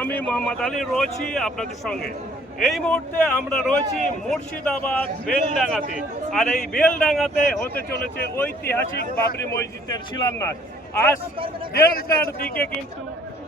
আমি মোহাম্মদ আলী রয়েছি আপনাদের সঙ্গে। এই মুহূর্তে আমরা রয়েছি মুর্শিদাবাদ বেলডাঙ্গাতে, আর এই বেলডাঙ্গাতে হতে চলেছে ঐতিহাসিক বাবরি মসজিদের শিলান্যাস। আজ 1:30টার দিকে কিন্তু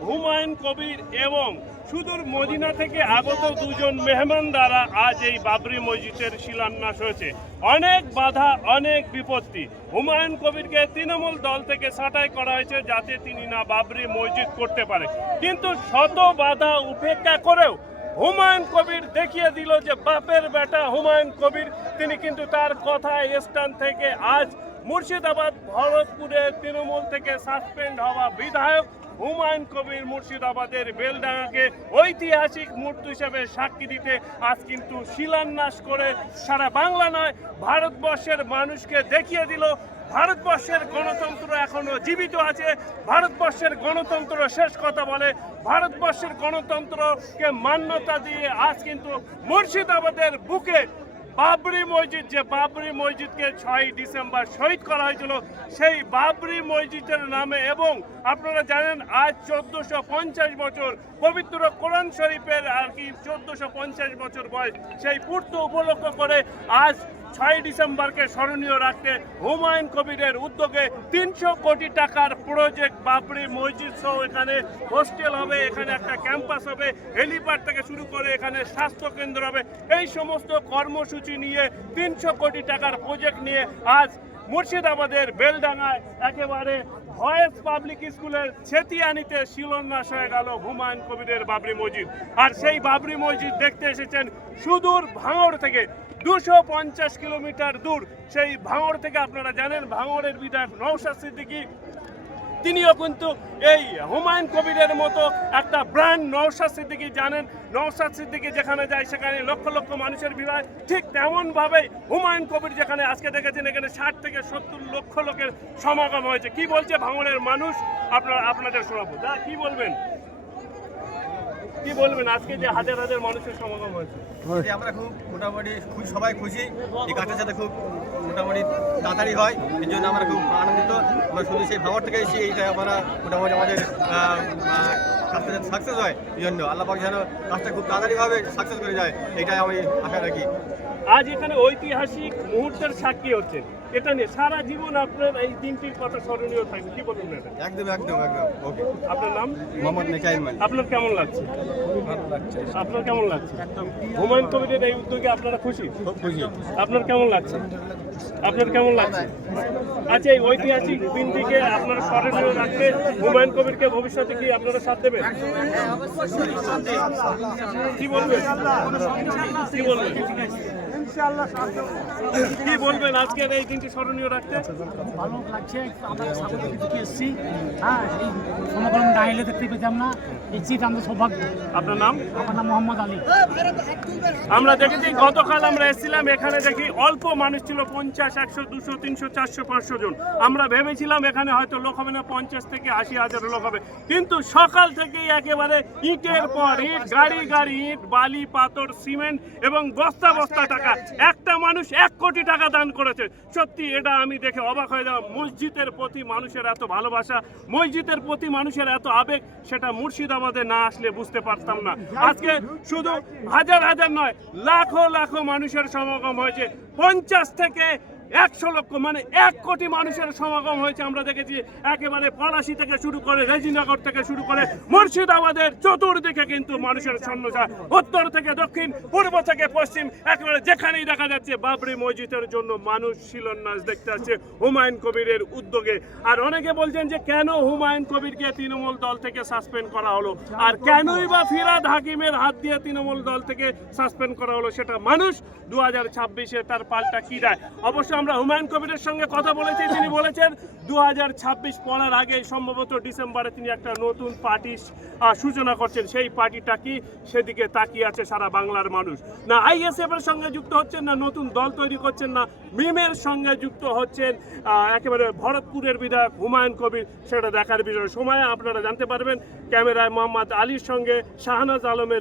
হুমায়ুন কবির এবং সুদূর মদিনা থেকে আগত দুজন মেহমান দ্বারা আজ এই বাবরি মসজিদের শিলান্যাস হয়েছে। অনেক বাধা, অনেক বিপত্তি। হুমায়ুন কবিরকে তৃণমূল দল থেকে ছাঁটাই করা হয়েছে যাতে তিনি না বাবরি মসজিদ করতে পারে, কিন্তু শত বাধা উপেক্ষা করেও হুমায়ুন কবির দেখিয়ে দিল যে বাপের বেটা হুমায়ুন কবির তিনি কিন্তু তার কথায় স্থান থেকে আজ মুর্শিদাবাদ ভরতপুরে তৃণমূল থেকে সাসপেন্ড হওয়া বিধায়ক হুমায়ুন কবির মুর্শিদাবাদের বেলডাঙ্গাকে ঐতিহাসিক মুহূর্ত হিসেবে সাক্ষী দিতে আজ কিন্তু শিলান্যাস করে সারা বাংলা নয় ভারতবর্ষের মানুষকে দেখিয়ে দিল ভারতবর্ষের গণতন্ত্র এখনো জীবিত আছে। ভারতবর্ষের গণতন্ত্র শেষ কথা বলে। ভারতবর্ষের গণতন্ত্রকে মান্যতা দিয়ে আজ কিন্তু মুর্শিদাবাদের বুকে বাবরি মসজিদ, যে বাবরি মসজিদকে 6 ডিসেম্বর শহীদ করা হয়েছিল, সেই বাবরি মসজিদের নামে, এবং আপনারা জানেন আজ 1450 বছর পবিত্র কোরআন শরীফের আর কি 1450 বছর বয়স, সেই পূর্ত উপলক্ষ করে আজ 6 ডিসেম্বরকে স্মরণীয় রাখতে হুমায়ুন কবিরের উদ্যোগে 300 কোটি টাকার প্রজেক্ট বাবরি মসজিদ সহ এখানে হোস্টেল হবে, এখানে একটা ক্যাম্পাস হবে, হেলিপ্যাড থেকে শুরু করে এখানে স্বাস্থ্য কেন্দ্র হবে, এই সমস্ত কর্মসূচি নিয়ে 300 কোটি টাকার প্রজেক্ট নিয়ে আজ মুর্শিদাবাদের বেলডাঙ্গায় একেবারে ভয়েস পাবলিক স্কুলের ছেতিয়ানিতে শিলান্যাস হয়ে গেল হুমায়ুন কবিরের বাবরি মসজিদ। আর সেই বাবরি মসজিদ দেখতে এসেছেন সুদূর ভাঙড় থেকে, 250 কিলোমিটার দূর। সেই ভাঙড় থেকে আপনারা জানেন ভাঙড়ের বিধায়ক নওশাদ সিদ্দিকী, তিনিও কিন্তু এই হুমায়ুন কবিরের মতো একটা ব্র্যান্ড। নওশাদ সিদ্দিকী জানেন, নওশাদ সিদ্দিকী যেখানে যায় সেখানে লক্ষ লক্ষ মানুষের ভিড় হয়, ঠিক তেমনভাবেই হুমায়ুন কবির যেখানে আজকে দেখেছেন এখানে 60 থেকে 70 লক্ষ লোকের সমাগম হয়েছে। কি বলছে ভাঙড়ের মানুষ আপনাদের শোনাবো। কি বলবেন, কি বলবেন আজকে যে হাজার হাজার মানুষের সমাগম হয়েছে? আমরা খুব মোটামুটি সবাই খুশি, এই কাজের সাথে খুব মোটামুটি তাড়াতাড়ি হয়, এই জন্য আমরা খুব আনন্দিত। আমরা শুধু সেই ভাঙড় থেকে এসেছি, এইটা আমরা মোটামুটি আমাদের কাজটা সাকসেস হয়, এই জন্য আল্লাহ পাক যেন কাজটা খুব তাড়াতাড়িভাবে সাকসেস করে যায়, এটাই আমি আশা রাখি। আজ এখানে ঐতিহাসিক মুহূর্তের সাক্ষী হচ্ছেন, এটা নিয়ে সারা জীবন আপনার এই দিনটির কথা স্মরণীয় থাকবে, কি বলুন? একদম একদম একদম ওকে। আপনার নাম? মোহাম্মদ নেকাইম। আপনার কেমন লাগছে? ভালো লাগছে। আপনার কেমন লাগছে? হুমায়ুন কবিরের এই উদ্যোগে আপনারা খুশি? খুব খুশি। আপনার কেমন লাগছে? আপনার কেমন লাগছে? আচ্ছা, এই ঐতিহাসিক দিনটিকে আপনারা স্মরণীয় রাখতে হুমায়ুন কবিরকে ভবিষ্যতে কি আপনারা সাথ দেবেন? কি বলবেন, কি বলবেন, কি বলবেন আজকের এই দিনটি স্মরণীয় রাখতে? ভালো লাগছে, আমরা সামনে থেকে এসেছি। হ্যাঁ, এই সমাগম না এলে দেখতে পেতাম না, এই চিট আমাদের সৌভাগ্য। আপনার নাম? আমার নাম মোহাম্মদ আলী। আমরা দেখেছি গতকাল আমরা এসেছিলাম, এখানে দেখি অল্প মানুষ ছিল, 50, 100, 200, 300, 400, 500 জন। আমরা ভেবেছিলাম এখানে হয়তো লোক হবে না, 50 থেকে 80,000 লোক হবে, কিন্তু সকাল থেকেই একেবারে ইটের পর ইট, গাড়ি গাড়ি ইট, বালি, পাথর, সিমেন্ট এবং বস্তা বস্তা টাকা। একটা মানুষ 1 কোটি টাকা দান করেছে। সত্যি এটা আমি দেখে অবাক হয়ে যাওয়া। মসজিদের প্রতি মানুষের এত ভালোবাসা, মসজিদের প্রতি মানুষের এত আবেগ, সেটা মুর্শিদাবাদে না আসলে বুঝতে পারতাম না। আজকে শুধু হাজার হাজার নয়, লাখো লাখো মানুষের সমাগম হয়েছে। 50 থেকে 100 লক্ষ, মানে 1 কোটি মানুষের সমাগম হয়েছে। আমরা দেখেছি একেবারে পলাশী থেকে শুরু করে রেজিনগর থেকে শুরু করে মুর্শিদাবাদের চতুর্দিকে কিন্তু মানুষের সন্ন্যাস, উত্তর থেকে দক্ষিণ, পূর্ব থেকে পশ্চিম, একেবারে যেখানেই দেখা যাচ্ছে বাবরি মসজিদের জন্য মানুষ শিলান্যাস দেখতে আসছে হুমায়ুন কবিরের উদ্যোগে। আর অনেকে বলছেন যে কেন হুমায়ুন কবিরকে তৃণমূল দল থেকে সাসপেন্ড করা হলো, আর কেনই বা ফিরহাদ হাকিমের হাত দিয়ে তৃণমূল দল থেকে সাসপেন্ড করা হলো, সেটা মানুষ 2026-এ তার পাল্টা কি দেয়। অবশ্য আমরা হুমায়ুন কবিরের সঙ্গে কথা বলেছি, তিনি বলেছেন 2026 পড়ার আগে সম্ভবত ডিসেম্বরে তিনি একটা নতুন পার্টির সূচনা করছেন। সেই পার্টিটা কি, সেদিকে তাকিয়ে আছে সারা বাংলার মানুষ। না আইএসএফ এর সঙ্গে যুক্ত হচ্ছেন, না নতুন দল তৈরি করছেন, না মিমের সঙ্গে যুক্ত হচ্ছেন একেবারে ভরতপুরের বিধায়ক হুমায়ুন কবির, সেটা দেখার বিষয়। সময় আপনারা জানতে পারবেন। ক্যামেরায় মোহাম্মদ আলীর সঙ্গে শাহনাজ আলমের।